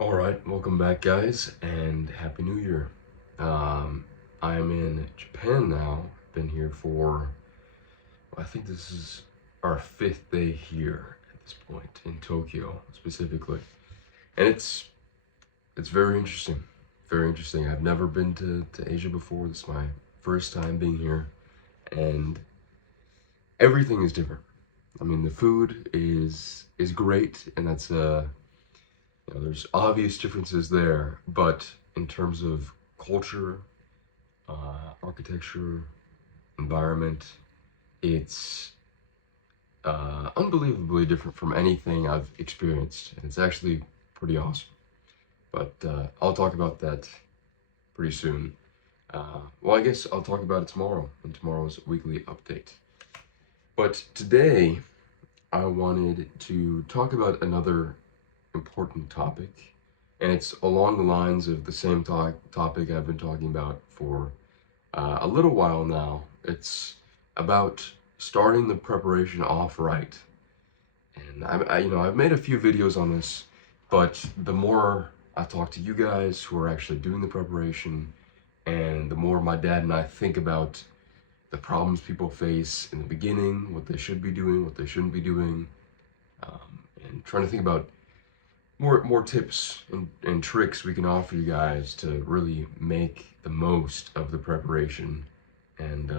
All right, welcome back, guys, and Happy New Year. I am in Japan now. Been here for, I think this is our fifth day here at this point in Tokyo specifically, and it's very interesting. Very interesting. I've never been to Asia before. This is my first time being here, and everything is different. I mean, the food is great, and that's there's obvious differences there, but in terms of culture, architecture, environment, it's unbelievably different from anything I've experienced, and it's actually pretty awesome. But I'll talk about that pretty soon. Well, I guess I'll talk about it tomorrow in tomorrow's weekly update. But today, I wanted to talk about another important topic, and it's along the lines of the same topic I've been talking about for a little while now. It's about starting the preparation off right. And I've made a few videos on this, but the more I talk to you guys who are actually doing the preparation, and the more my dad and I think about the problems people face in the beginning, what they should be doing, what they shouldn't be doing, and trying to think about more tips and tricks we can offer you guys to really make the most of the preparation, and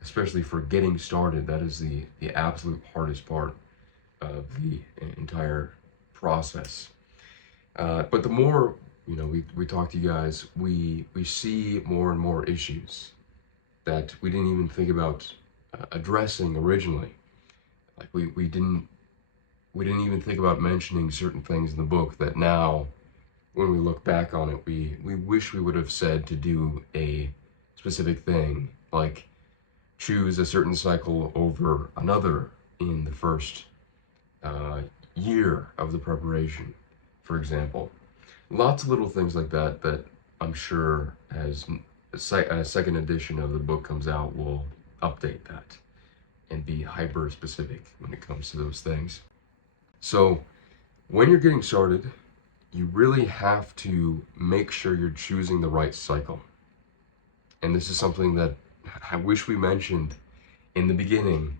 especially for getting started. That is the absolute hardest part of the entire process. But the more we talk to you guys, we see more and more issues that we didn't even think about addressing originally. Like we didn't even think about mentioning certain things in the book that now, when we look back on it, we wish we would have said to do a specific thing, like choose a certain cycle over another in the first year of the preparation, for example. Lots of little things like that that I'm sure as a second edition of the book comes out will update that and be hyper specific when it comes to those things. So, when you're getting started, you really have to make sure you're choosing the right cycle. And this is something that I wish we mentioned in the beginning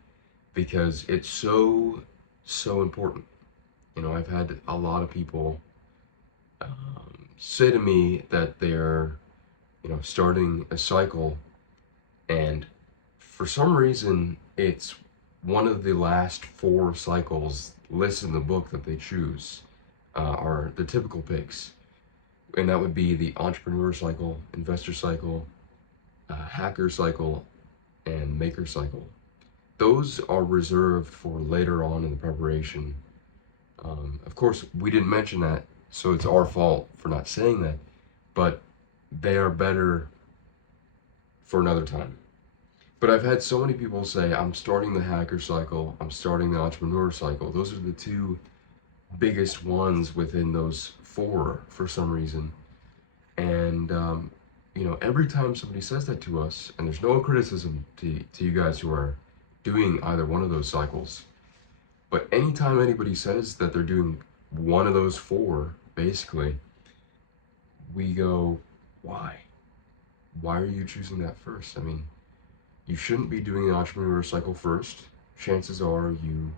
because it's so important. I've had a lot of people say to me that they're, starting a cycle, and for some reason, it's one of the last four cycles listed in the book that they choose are the typical picks, and that would be the entrepreneur cycle, investor cycle, hacker cycle, and maker cycle. Those are reserved for later on in the preparation. Of course, we didn't mention that, so it's our fault for not saying that, but they are better for another time. But I've had so many people say, I'm starting the hacker cycle, I'm starting the entrepreneur cycle. Those are the two biggest ones within those four for some reason. And, every time somebody says that to us, and there's no criticism to you guys who are doing either one of those cycles, but anytime anybody says that they're doing one of those four, basically, we go, why? Why are you choosing that first? I mean, you shouldn't be doing the entrepreneur cycle first. Chances are you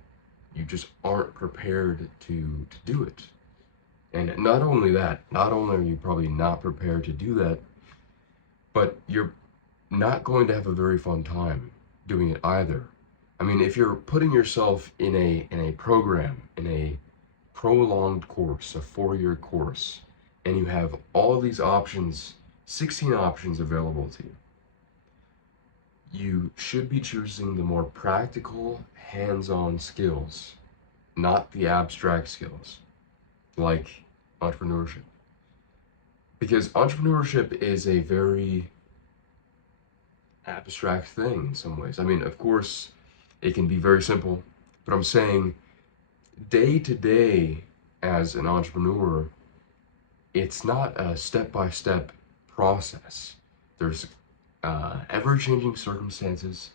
just aren't prepared to do it. And not only that, not only are you probably not prepared to do that, but you're not going to have a very fun time doing it either. I mean, if you're putting yourself in a program, in a prolonged course, a 4-year course, and you have all these options, 16 options available to you, you should be choosing the more practical, hands-on skills, not the abstract skills, like entrepreneurship. Because entrepreneurship is a very abstract thing in some ways. I mean, of course, it can be very simple, but I'm saying day to day as an entrepreneur, it's not a step-by-step process. There's ever-changing circumstances,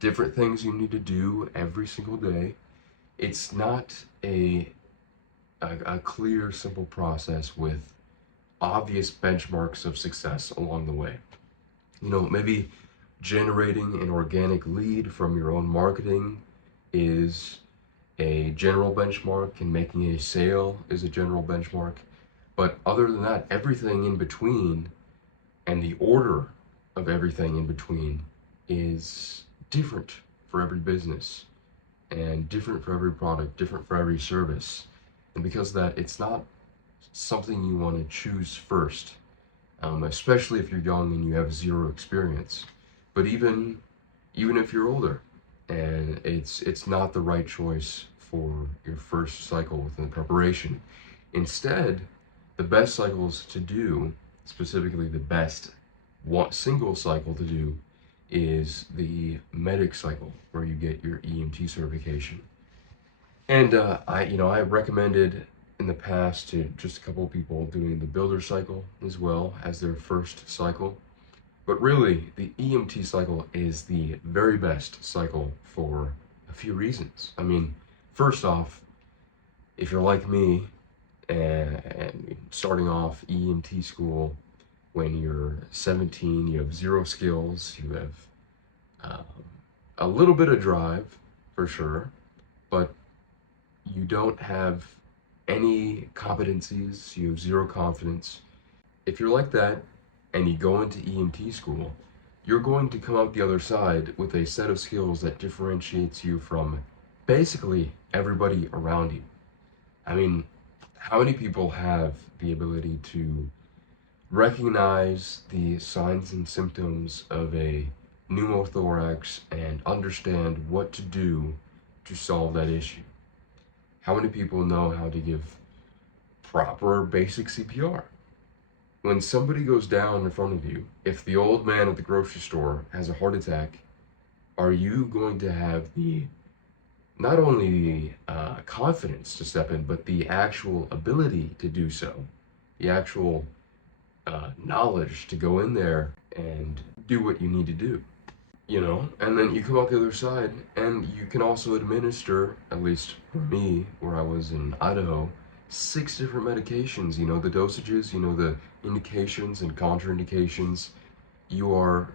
different things you need to do every single day. It's not a a clear, simple process with obvious benchmarks of success along the way. Maybe generating an organic lead from your own marketing is a general benchmark, and making a sale is a general benchmark. But other than that, everything in between and the order of everything in between is different for every business and different for every product, different for every service. And because of that, it's not something you want to choose first, especially if you're young and you have zero experience. But even if you're older, and it's not the right choice for your first cycle within the preparation. Instead, the best cycles to do, specifically the best single cycle to do, is the medic cycle, where you get your EMT certification. And I recommended in the past to just a couple of people doing the builder cycle as well as their first cycle. But really, the EMT cycle is the very best cycle for a few reasons. I mean, first off, if you're like me and starting off EMT school when you're 17, you have zero skills, you have a little bit of drive for sure, but you don't have any competencies, you have zero confidence. If you're like that and you go into EMT school, you're going to come out the other side with a set of skills that differentiates you from basically everybody around you. I mean, how many people have the ability to recognize the signs and symptoms of a pneumothorax and understand what to do to solve that issue? How many people know how to give proper basic CPR? When somebody goes down in front of you, if the old man at the grocery store has a heart attack, are you going to have the not only the confidence to step in, but the actual ability to do so, the actual knowledge to go in there and do what you need to do? And then you come out the other side, and you can also administer, at least for me, where I was in Idaho, 6 different medications. The dosages, the indications and contraindications. You are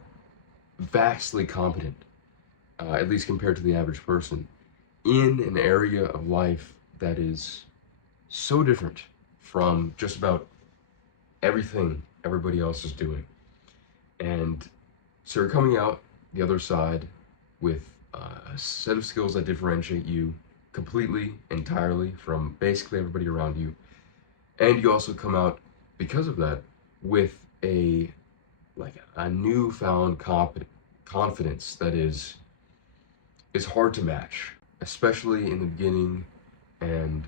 vastly competent, at least compared to the average person, in an area of life that is so different from just about everything everybody else is doing. And so you're coming out the other side with a set of skills that differentiate you completely, entirely from basically everybody around you. And you also come out, because of that, with a newfound confidence that is hard to match, especially in the beginning, and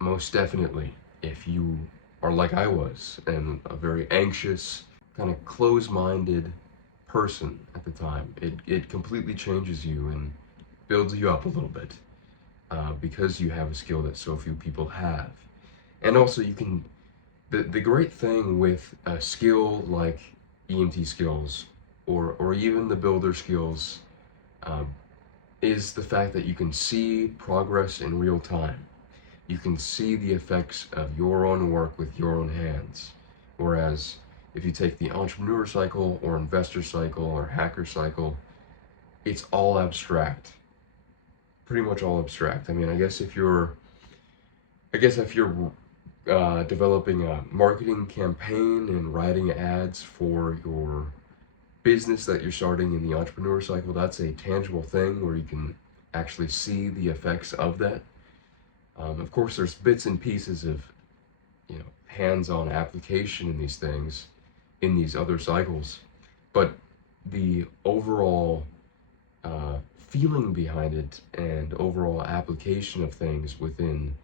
most definitely if you are like I was, and a very anxious, kind of close-minded person at the time. It completely changes you and builds you up a little bit, because you have a skill that so few people have. And also the great thing with a skill like EMT skills, or even the builder skills, is the fact that you can see progress in real time. You can see the effects of your own work with your own hands. Whereas if you take the entrepreneur cycle or investor cycle or hacker cycle, it's all abstract. Pretty much all abstract. I mean, I guess if you're developing a marketing campaign and writing ads for your business that you're starting in the entrepreneur cycle, that's a tangible thing where you can actually see the effects of that. Of course, there's bits and pieces of hands-on application in these things in these other cycles, but the overall feeling behind it and overall application of things within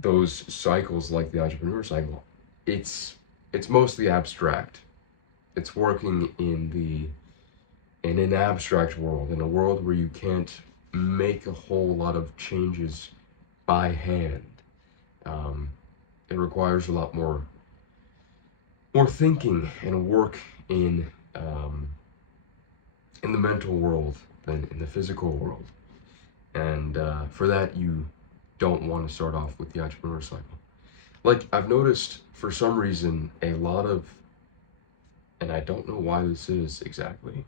those cycles, like the entrepreneur cycle, it's mostly abstract. It's working in an abstract world, in a world where you can't make a whole lot of changes by hand. It requires a lot more thinking and work in the mental world than in the physical world. And for that, you don't want to start off with the entrepreneur cycle. Like, I've noticed for some reason a lot of, and I don't know why this is exactly.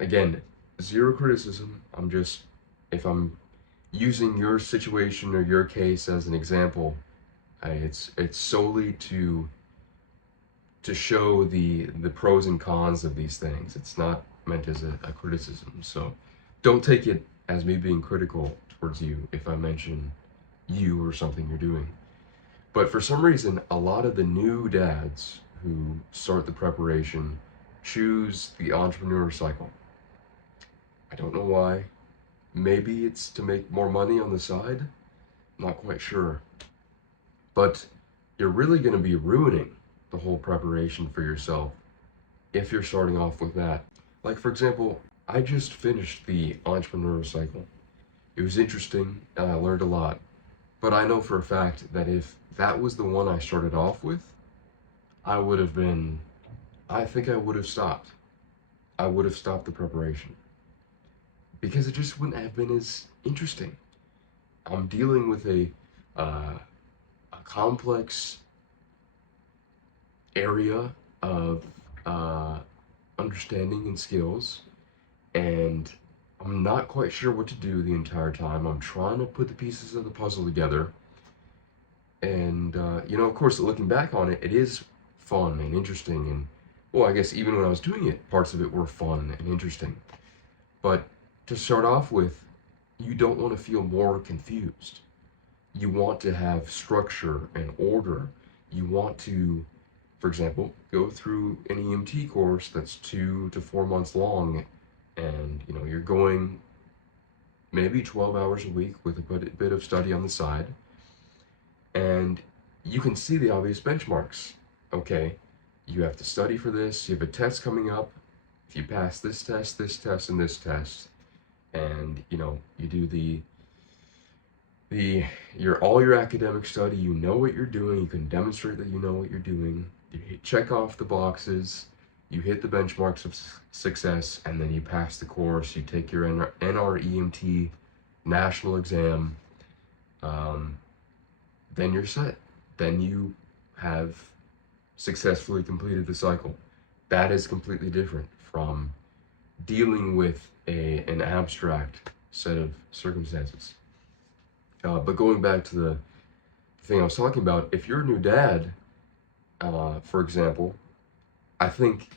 Again, zero criticism. I'm just, if I'm using your situation or your case as an example, it's solely to show the pros and cons of these things. It's not meant as a criticism. So don't take it as me being critical towards you if I mention you or something you're doing. But for some reason, a lot of the new dads who start the preparation choose the entrepreneur cycle. I don't know why. Maybe it's to make more money on the side. Not quite sure. But you're really going to be ruining the whole preparation for yourself if you're starting off with that. Like, for example, I just finished the entrepreneur cycle. It was interesting and I learned a lot. But I know for a fact that if that was the one I started off with, I think I would have stopped. I would have stopped the preparation. Because it just wouldn't have been as interesting. I'm dealing with a complex area of understanding and skills, and I'm not quite sure what to do the entire time. I'm trying to put the pieces of the puzzle together, and of course, looking back on it, it is fun and interesting, and well, I guess even when I was doing it, parts of it were fun and interesting. But to start off with, you don't want to feel more confused. You want to have structure and order. You want to, for example, go through an EMT course that's 2 to 4 months long, and you're going maybe 12 hours a week with a bit of study on the side, and you can see the obvious benchmarks. Okay, you have to study for this, you have a test coming up. If you pass this test, and this test, and you do all your academic study, you know what you're doing, you can demonstrate that you know what you're doing, you check off the boxes, you hit the benchmarks of success, and then you pass the course, you take your NREMT national exam, then you're set. Then you have successfully completed the cycle. That is completely different from dealing with an abstract set of circumstances. But going back to the thing I was talking about, if you're a new dad, for example, I think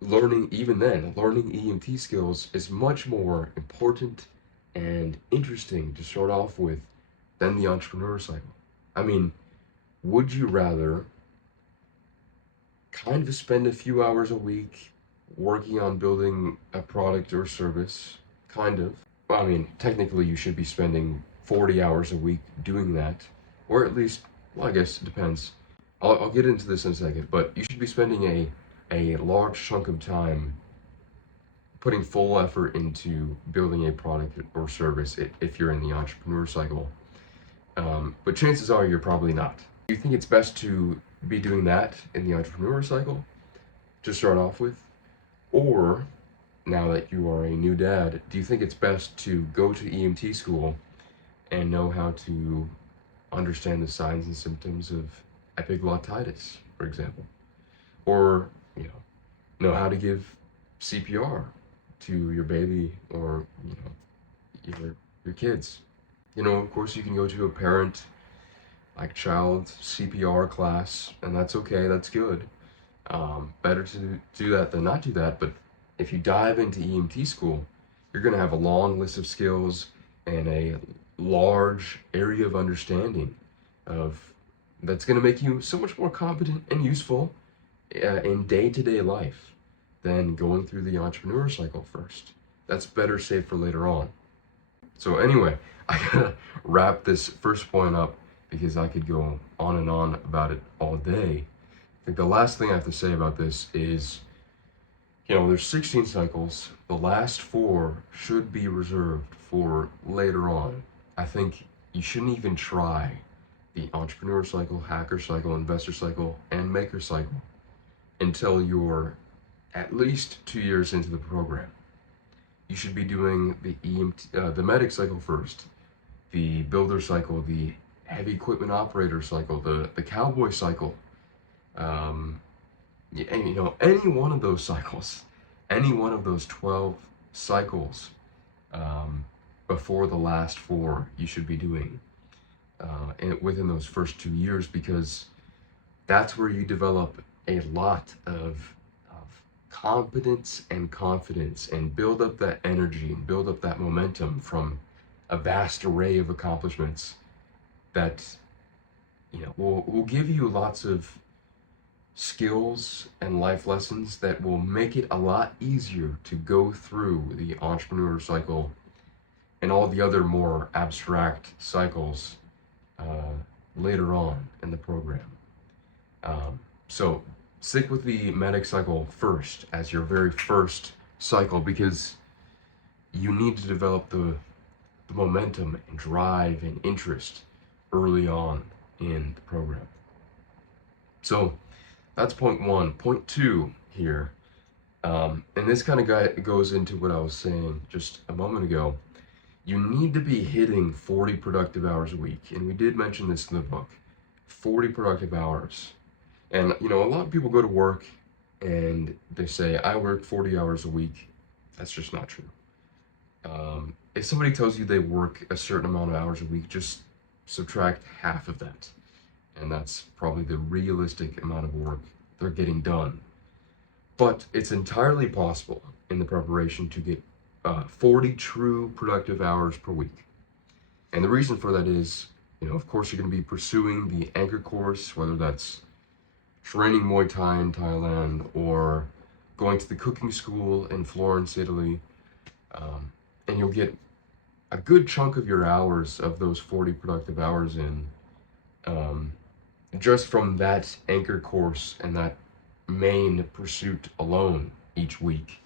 learning EMT skills is much more important and interesting to start off with than the entrepreneur cycle. I mean, would you rather kind of spend a few hours a week working on building a product or service? Kind of. Well, I mean, technically you should be spending 40 hours a week doing that, or at least, well, I guess it depends. I'll get into this in a second, but you should be spending a large chunk of time putting full effort into building a product or service if you're in the entrepreneur cycle. But chances are you're probably not. Do you think it's best to be doing that in the entrepreneur cycle to start off with? Or, now that you are a new dad, do you think it's best to go to EMT school and know how to understand the signs and symptoms of epiglottitis, for example? Or, know how to give CPR to your baby or, your kids? Of course you can go to a parent like child CPR class, and that's okay, that's good. Better to do that than not do that, but if you dive into EMT school, you're going to have a long list of skills and a large area of understanding that's going to make you so much more competent and useful in day-to-day life than going through the entrepreneur cycle first. That's better saved for later on. So anyway, I gotta wrap this first point up because I could go on and on about it all day. I think the last thing I have to say about this is, there's 16 cycles. The last 4 should be reserved for later on. I think you shouldn't even try the entrepreneur cycle, hacker cycle, investor cycle, and maker cycle until you're at least 2 years into the program. You should be doing the medic cycle first, the builder cycle, the heavy equipment operator cycle, the cowboy cycle, and, any one of those cycles, any one of those 12 cycles um, before the last four you should be doing within those first 2 years, because that's where you develop a lot of competence and confidence and build up that energy and build up that momentum from a vast array of accomplishments that will give you lots of skills and life lessons that will make it a lot easier to go through the entrepreneur cycle and all the other more abstract cycles later on in the program. So stick with the medic cycle first as your very first cycle, because you need to develop the momentum and drive and interest early on in the program. So that's point one. Point two here, and this kind of goes into what I was saying just a moment ago. You need to be hitting 40 productive hours a week, and we did mention this in the book. 40 productive hours. And a lot of people go to work and they say, I work 40 hours a week. That's just not true. If somebody tells you they work a certain amount of hours a week, just subtract half of that, and that's probably the realistic amount of work they're getting done. But it's entirely possible in the preparation to get 40 true productive hours per week. And the reason for that is, of course, you're going to be pursuing the anchor course, whether that's training Muay Thai in Thailand or going to the cooking school in Florence, Italy. And you'll get a good chunk of your hours of those 40 productive hours in just from that anchor course and that main pursuit alone each week.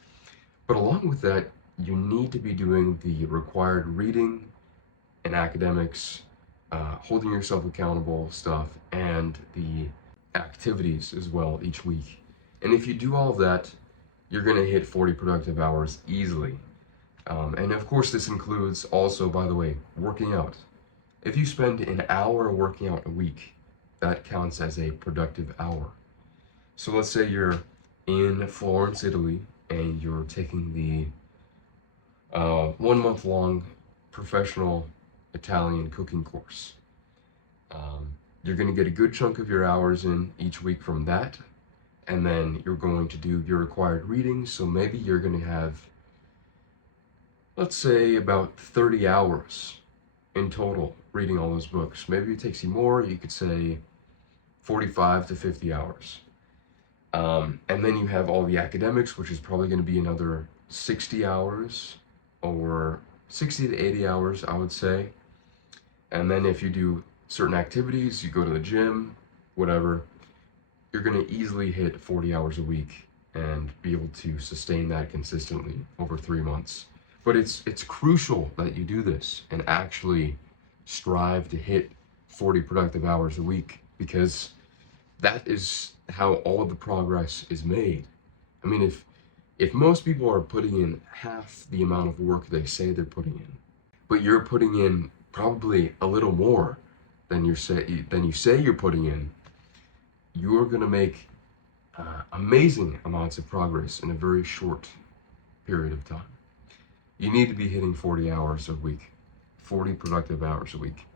But along with that, you need to be doing the required reading and academics, holding yourself accountable stuff, and the activities as well each week. And if you do all of that, you're going to hit 40 productive hours easily. And of course, this includes also, by the way, working out. If you spend an hour working out a week, that counts as a productive hour. So let's say you're in Florence, Italy, and you're taking the 1 month long professional Italian cooking course. You're going to get a good chunk of your hours in each week from that, and then you're going to do your required reading. So maybe you're going to have, let's say, about 30 hours in total reading all those books. Maybe it takes you more. You could say 45 to 50 hours. And then you have all the academics, which is probably going to be another 60 hours, or 60 to 80 hours, I would say. And then if you do certain activities, you go to the gym, whatever, you're going to easily hit 40 hours a week and be able to sustain that consistently over 3 months. But it's crucial that you do this and actually strive to hit 40 productive hours a week, because that is how all the progress is made. I mean, if most people are putting in half the amount of work they say they're putting in, but you're putting in probably a little more than you say you're putting in, you're going to make amazing amounts of progress in a very short period of time. You need to be hitting 40 hours a week, 40 productive hours a week.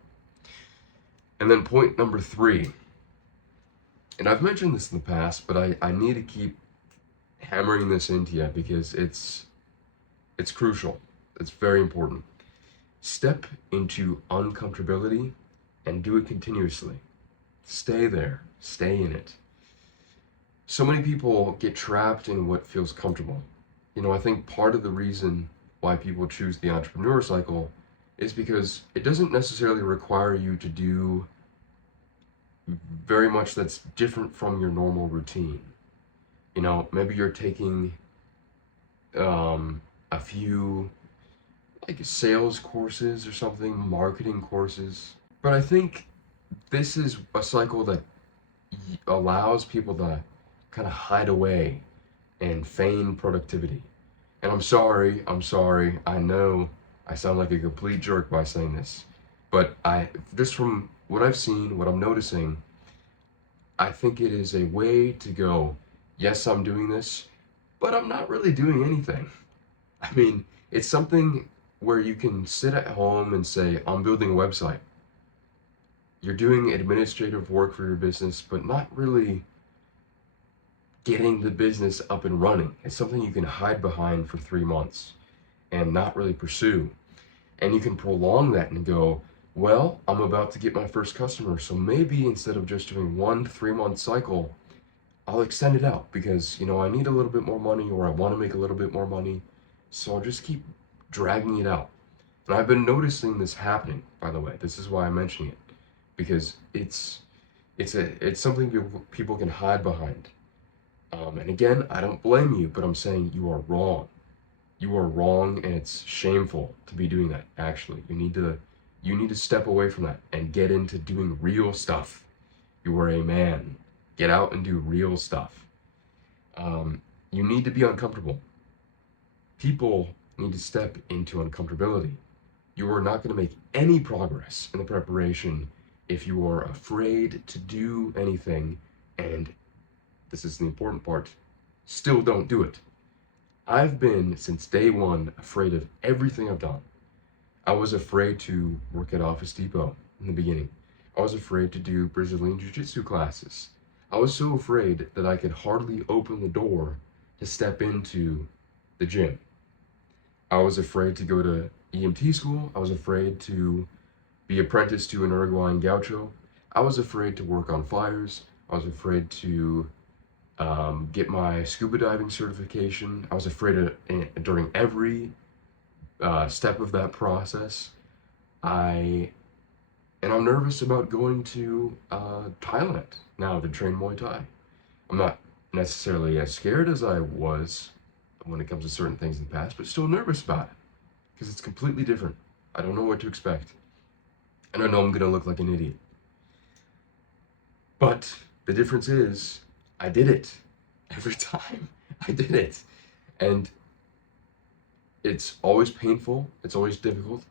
And then point number 3, and I've mentioned this in the past, but I need to keep hammering this into you because it's crucial. It's very important. Step into uncomfortability and do it continuously. Stay there. Stay in it. So many people get trapped in what feels comfortable. I think part of the reason why people choose the entrepreneur cycle is because it doesn't necessarily require you to do very much that's different from your normal routine. Maybe you're taking a few like sales courses or something, marketing courses. But I think this is a cycle that allows people to kind of hide away and feign productivity. And I'm sorry, I know I sound like a complete jerk by saying this, But just from what I've seen, what I'm noticing, I think it is a way to go, yes, I'm doing this, but I'm not really doing anything. I mean, it's something where you can sit at home and say, I'm building a website. You're doing administrative work for your business, but not really getting the business up and running. It's something you can hide behind for 3 months and not really pursue. And you can prolong that and go, well, I'm about to get my first customer. So maybe instead of just doing 1 3 month cycle, I'll extend it out because, I need a little bit more money or I want to make a little bit more money. So I'll just keep dragging it out. And I've been noticing this happening, by the way. This is why I'm mentioning it, because it's something people can hide behind. And again, I don't blame you, but I'm saying you are wrong. You are wrong, and it's shameful to be doing that. Actually, you need to step away from that and get into doing real stuff. You are a man. Get out and do real stuff. You need to be uncomfortable. People need to step into uncomfortability. You are not going to make any progress in the preparation if you are afraid to do anything, and this is the important part, still don't do it. I've been, since day one, afraid of everything I've done. I was afraid to work at Office Depot in the beginning. I was afraid to do Brazilian Jiu Jitsu classes. I was so afraid that I could hardly open the door to step into the gym. I was afraid to go to EMT school. I was afraid to be apprenticed to an Uruguayan gaucho. I was afraid to work on fires. I was afraid to get my scuba diving certification. I was afraid during every step of that process. I and I'm nervous about going to Thailand now to train Muay Thai. I'm not necessarily as scared as I was when it comes to certain things in the past, but still nervous about it because it's completely different. I don't know what to expect, and I know I'm gonna look like an idiot. But the difference is, I did it every time. I did it, and it's always painful. It's always difficult,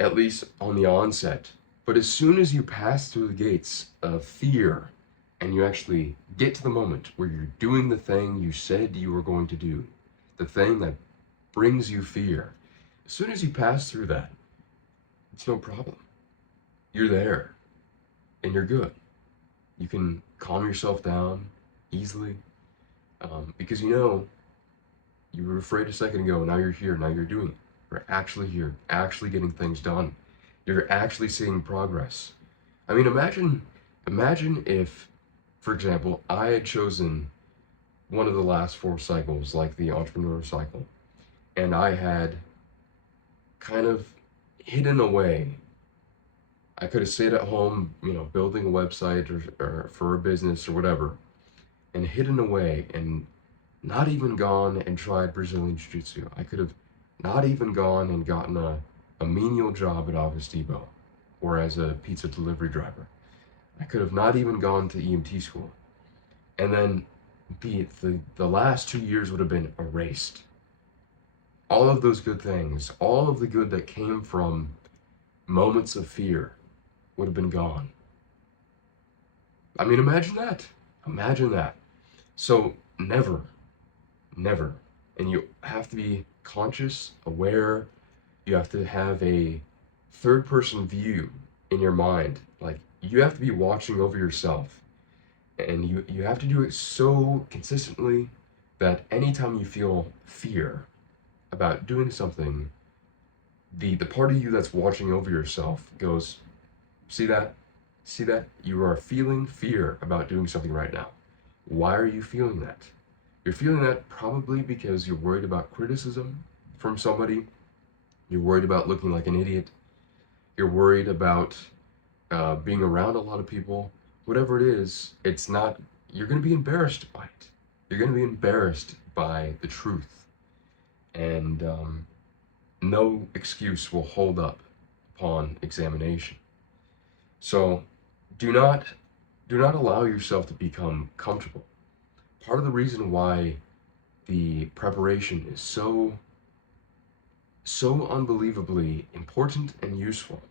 at least on the onset. But as soon as you pass through the gates of fear and you actually get to the moment where you're doing the thing you said you were going to do, the thing that brings you fear, as soon as you pass through that, it's no problem. You're there and you're good. You can calm yourself down easily because you were afraid a second ago, now you're here, now you're doing it. You're actually here, actually getting things done. You're actually seeing progress. I mean, imagine if, for example, I had chosen one of the last 4 cycles, like the entrepreneur cycle, and I had kind of hidden away. I could have stayed at home, building a website or for a business or whatever, and hidden away and not even gone and tried Brazilian Jiu Jitsu. I could have not even gone and gotten a menial job at Office Depot or as a pizza delivery driver. I could have not even gone to EMT school. And then the last 2 years would have been erased. All of those good things, all of the good that came from moments of fear would have been gone. I mean, imagine that. Imagine that. So never, never. And you have to be conscious, aware. You have to have a third person view in your mind. Like, you have to be watching over yourself. And you have to do it so consistently that anytime you feel fear about doing something, the part of you that's watching over yourself goes, see that? See that? You are feeling fear about doing something right now. Why are you feeling that? You're feeling that probably because you're worried about criticism from somebody. You're worried about looking like an idiot. You're worried about being around a lot of people. Whatever it is, it's not, you're going to be embarrassed by it. You're going to be embarrassed by the truth. And no excuse will hold up upon examination. So do not allow yourself to become comfortable. Part of the reason why the preparation is so unbelievably important and useful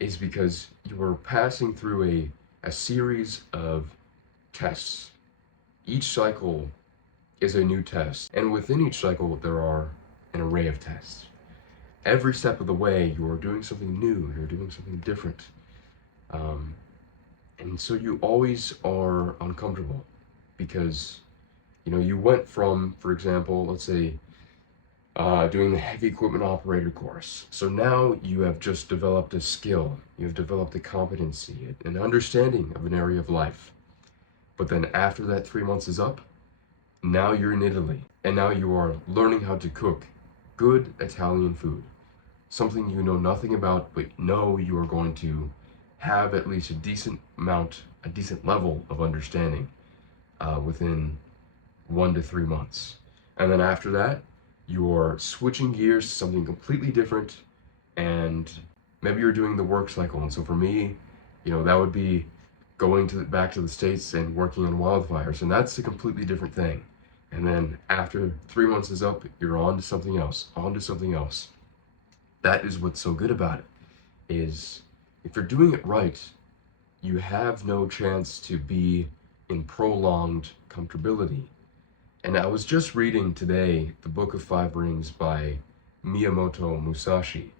is because you are passing through a series of tests. Each cycle is a new test, and within each cycle there are an array of tests. Every step of the way, you're doing something new, you're doing something different. Um, and so you always are uncomfortable because, you went from, for example, let's say, doing the heavy equipment operator course. So now you have just developed a skill, you've developed a competency, an understanding of an area of life. But then after that 3 months is up, now you're in Italy, and now you are learning how to cook good Italian food. Something you know nothing about, but know you are going to have at least a decent level of understanding within 1 to 3 months. And then after that, you're switching gears to something completely different, and maybe you're doing the work cycle. And so for me, that would be going back to the States and working on wildfires, and that's a completely different thing. And then after 3 months is up, you're on to something else, on to something else. That is what's so good about it, is if you're doing it right, you have no chance to be in prolonged comfortability. And I was just reading today the Book of Five Rings by Miyamoto Musashi.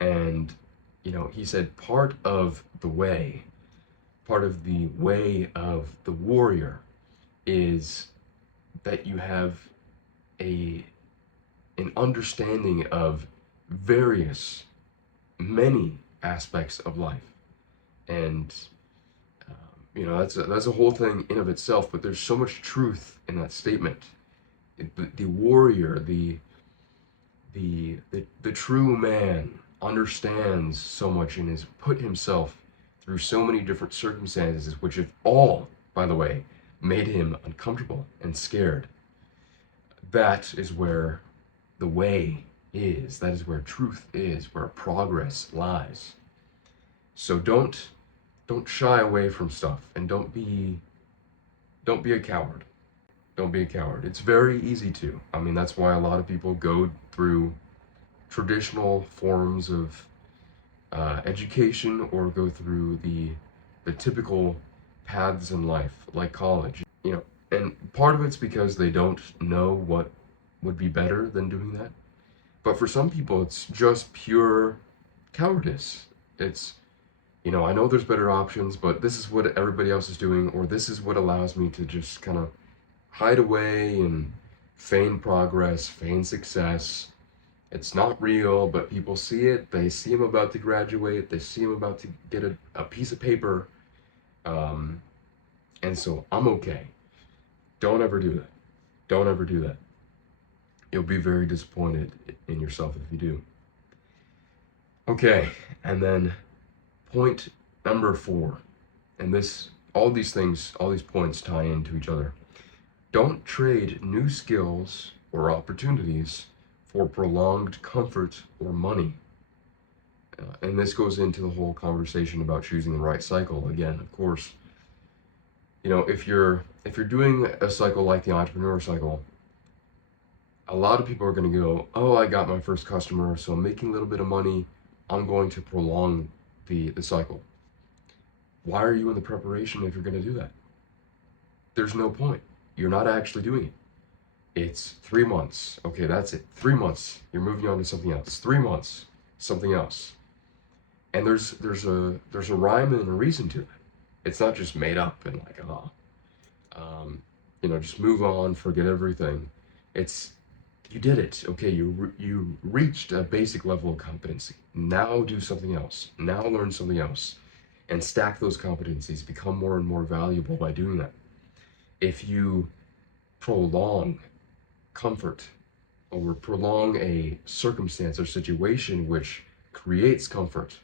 And, he said part of the way of the warrior is that you have an understanding of many aspects of life. And that's a whole thing in of itself, but there's so much truth in that statement. The warrior, the true man understands so much and has put himself through so many different circumstances, which have all, by the way, made him uncomfortable and scared. That is where the way is. That is where truth is, where progress lies. So don't shy away from stuff, and don't be a coward. Don't be a coward. It's very easy to. I mean, that's why a lot of people go through traditional forms of education, or go through the typical paths in life, like college. And part of it's because they don't know what would be better than doing that. But for some people, it's just pure cowardice. It's, I know there's better options, but this is what everybody else is doing, or this is what allows me to just kind of hide away and feign progress, feign success. It's not real, but people see it. They see him about to graduate. They see him about to get a piece of paper. And so I'm okay. Don't ever do that. Don't ever do that. You'll be very disappointed in yourself if you do. Okay, and then point number 4, and all these points tie into each other. Don't trade new skills or opportunities for prolonged comfort or money. And this goes into the whole conversation about choosing the right cycle. Again, of course, if you're doing a cycle like the entrepreneur cycle, a lot of people are going to go, oh, I got my first customer, so I'm making a little bit of money, I'm going to prolong the cycle. Why are you in the preparation if you're going to do that? There's no point. You're not actually doing it. It's 3 months. Okay, that's it. 3 months. You're moving on to something else. 3 months, something else. And there's a rhyme and a reason to it. It's not just made up and like, just move on, forget everything. It's, you did it. Okay, you reached a basic level of competency. Now do something else. Now learn something else. And stack those competencies. Become more and more valuable by doing that. If you prolong comfort, or prolong a circumstance or situation which creates comfort,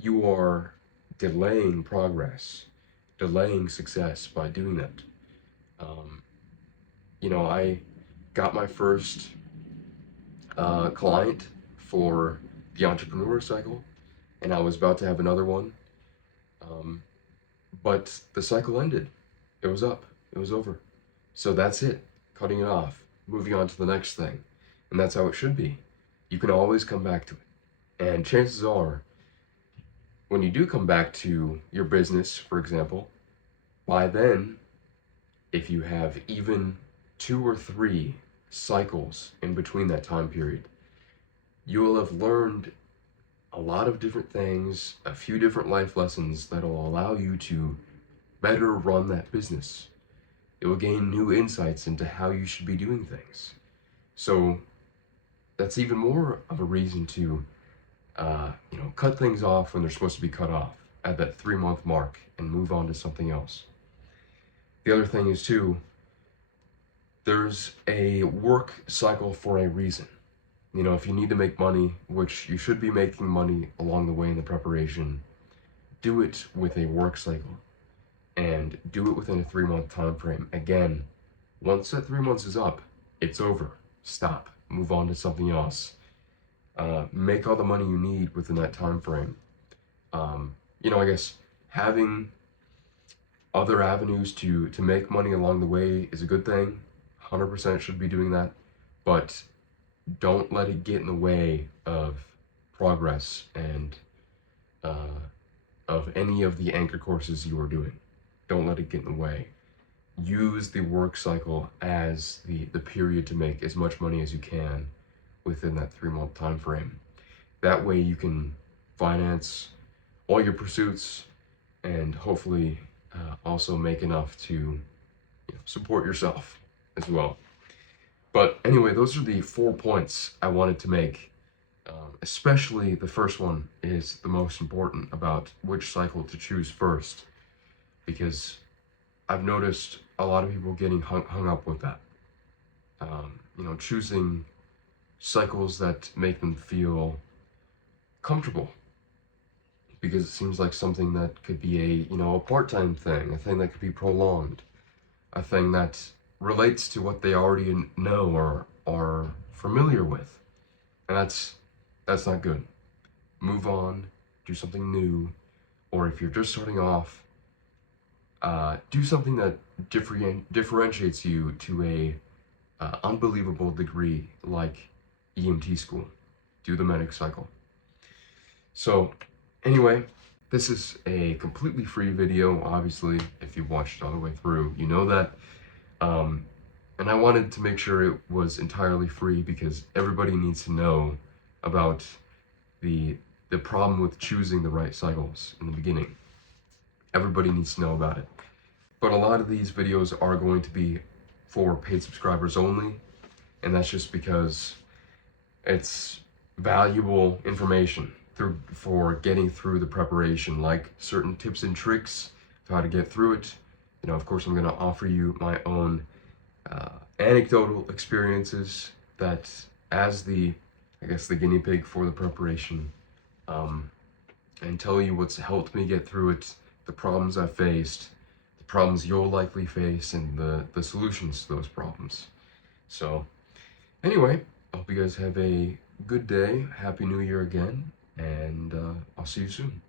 you are delaying progress, delaying success by doing that. I got my first client for the entrepreneur cycle, and I was about to have another one, but the cycle ended. It was up. It was over. So that's it. Cutting it off. Moving on to the next thing. And that's how it should be. You can always come back to it. And chances are, when you do come back to your business, for example, by then, if you have even 2 or 3 cycles in between that time period, you will have learned a lot of different things, a few different life lessons that'll allow you to better run that business. It will gain new insights into how you should be doing things. So that's even more of a reason to, cut things off when they're supposed to be cut off at that 3-month mark and move on to something else. The other thing is too, there's a work cycle for a reason. If you need to make money, which you should be making money along the way in the preparation, do it with a work cycle and do it within a 3-month time frame. Again, once that 3 months is up, it's over. Stop. Move on to something else. Make all the money you need within that time frame. I guess having other avenues to make money along the way is a good thing. 100% should be doing that, but don't let it get in the way of progress and of any of the anchor courses you are doing. Don't let it get in the way. Use the work cycle as the period to make as much money as you can within that 3-month time frame. That way you can finance all your pursuits and hopefully also make enough to support yourself as well. But anyway, those are the 4 points I wanted to make. Especially the first one is the most important about which cycle to choose first, because I've noticed a lot of people getting hung up with that. Choosing cycles that make them feel comfortable, because it seems like something that could be a part-time thing, a thing that could be prolonged, a thing that relates to what they already know or are familiar with. And that's not good. Move on, do something new, or if you're just starting off, do something that differentiates you to a unbelievable degree, like EMT school. Do the medic cycle. So anyway, this is a completely free video. Obviously, if you've watched it all the way through, you know that. And I wanted to make sure it was entirely free because everybody needs to know about the problem with choosing the right cycles in the beginning. Everybody needs to know about it. But a lot of these videos are going to be for paid subscribers only, and that's just because it's valuable information for getting through the preparation, like certain tips and tricks of how to get through it. Of course, I'm going to offer you my own anecdotal experiences that as the guinea pig for the preparation, and tell you what's helped me get through it, the problems I faced, the problems you'll likely face, and the solutions to those problems. So anyway, I hope you guys have a good day. Happy New Year again, and I'll see you soon.